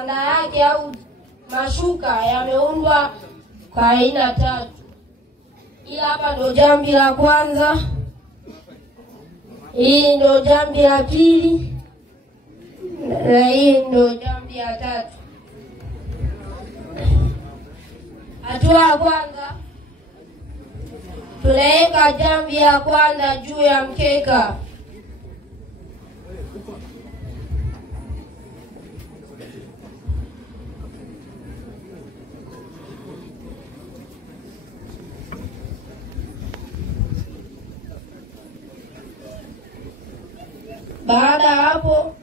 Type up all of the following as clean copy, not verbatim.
Sanda yake au mashuka yameundwa kwa aina 3. Ila hapa ndo jambi la kwanza, hii ndo jambi la pili, na hii ndo jambi ya 3. Hatua ya kwanza, tunaweka jambi ya kwanza juu ya mkeka. Baada ya hapo,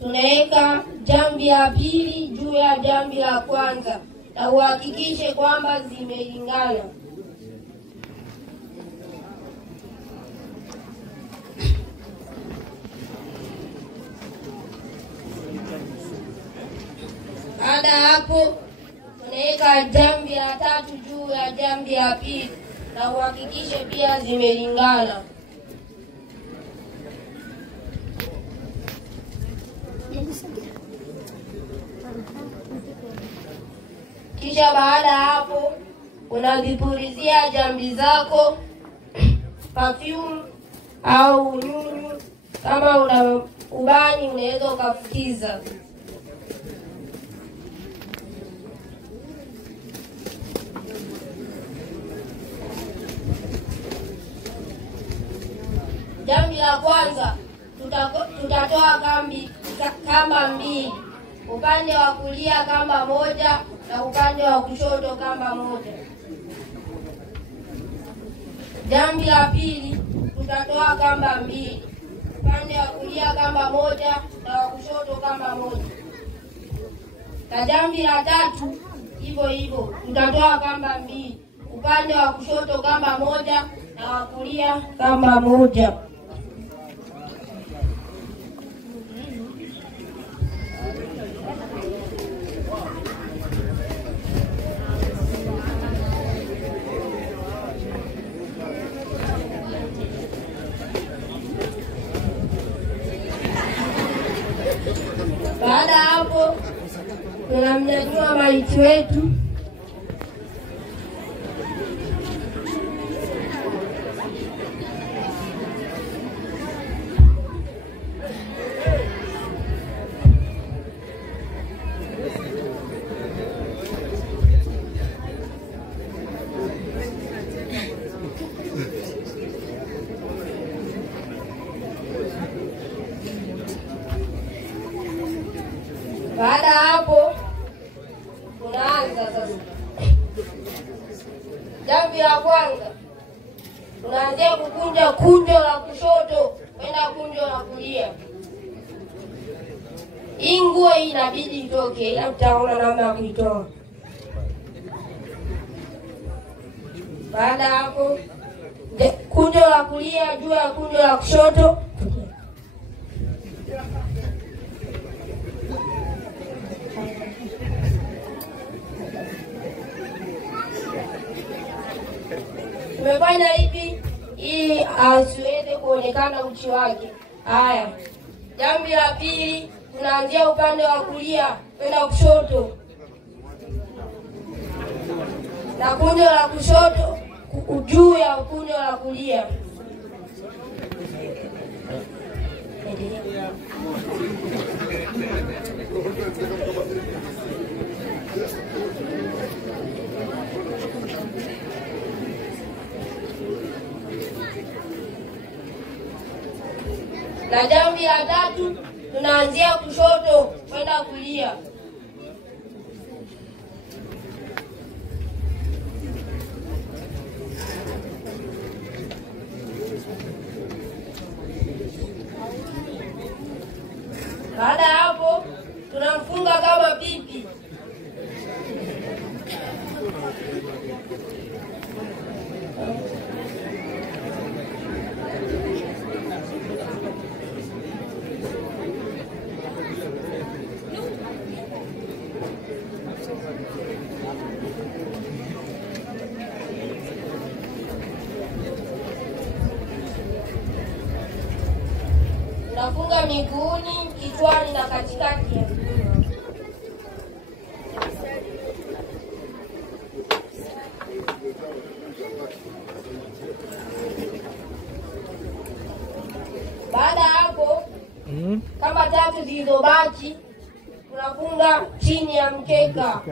tunaweka jambi ya pili juu ya jambi la kwanza na uhakikishe kwamba zimelingana. Baada ya hapo, tunaweka jambi la 3 juu ya jambi ya pili na uhakikishe pia zimelingana. Kisha baada ya hapo, unavipulizia jambi zako perfume au nyunyu. Kama una ubani unaweza ukafukiza. Jambi la kwanza, tutatoa kamba 2. Upande wa kulia kamba 1 na upande wa kushoto kamba 1. Jambi la pili, tutatoa kamba 2. Upande wa kulia kamba 1 na wa kushoto kamba 1. Na jambi la 3 hivyo hivyo, tutatoa kamba 2. Upande wa kushoto kamba 1 na wa kulia kamba 1. Baada ya hapo, tunamnyanyua maiti wetu. Baada hapo, tunaanza sasa. Jambi la kwanza, tunaanzia kukunja kunjo la kushoto kwenda kunjo la kulia. Hii nguo hii inabidi itoke, ila mtaona namna ya kuitoa. Baada hapo, kunjo la kulia juu ya kunjo la kushoto. Tumefanya hivi ili asiweze kuonekana uchi wake. Haya. Jambi la pili, tunaanzia upande wa kulia kwenda kushoto. Na kunjo la kushoto juu ya kunjo la kulia. Na jambi la 3, tunaanzia kushoto kwenda kulia. Baada hapo, tunamfunga kama pipi. Tunafunga miguuni, kichwani na katikati ya miguu. zilizobaki tunafunga chini ya mkeka.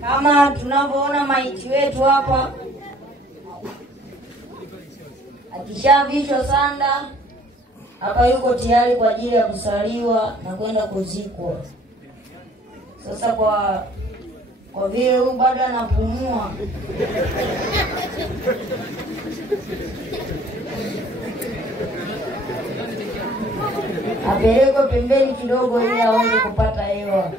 Kama tunavyoona maiti wetu hapa, akishavishwa sanda hapa, yuko tayari kwa ajili ya kusaliwa na kwenda kuzikwa. Sasa kwa vile huyu bado anapumua, apelekwe pembeni kidogo ili aweze kupata hewa.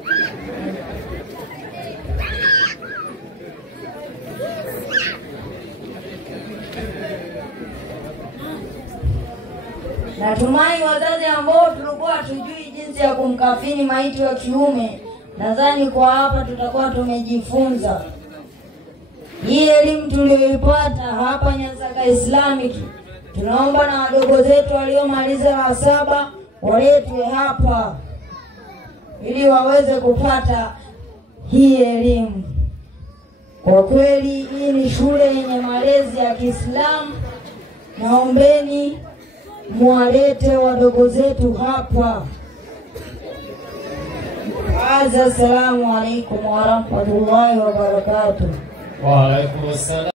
Natumai wazazi ambao tulikuwa hatujui jinsi ya kumkafini maiti wa kiume, nadhani kwa hapa tutakuwa tumejifunza. Hii elimu tuliyoipata hapa Nyansaka Islamic, tunaomba na wadogo zetu waliomaliza la 7 waletwe hapa ili waweze kupata hii elimu. Kwa kweli hii ni shule yenye malezi ya Kiislamu. Naombeni muwalete wadogo zetu hapa. Assalamu alaikum warahmatullahi wabarakatuh. Wa alaikum assalam.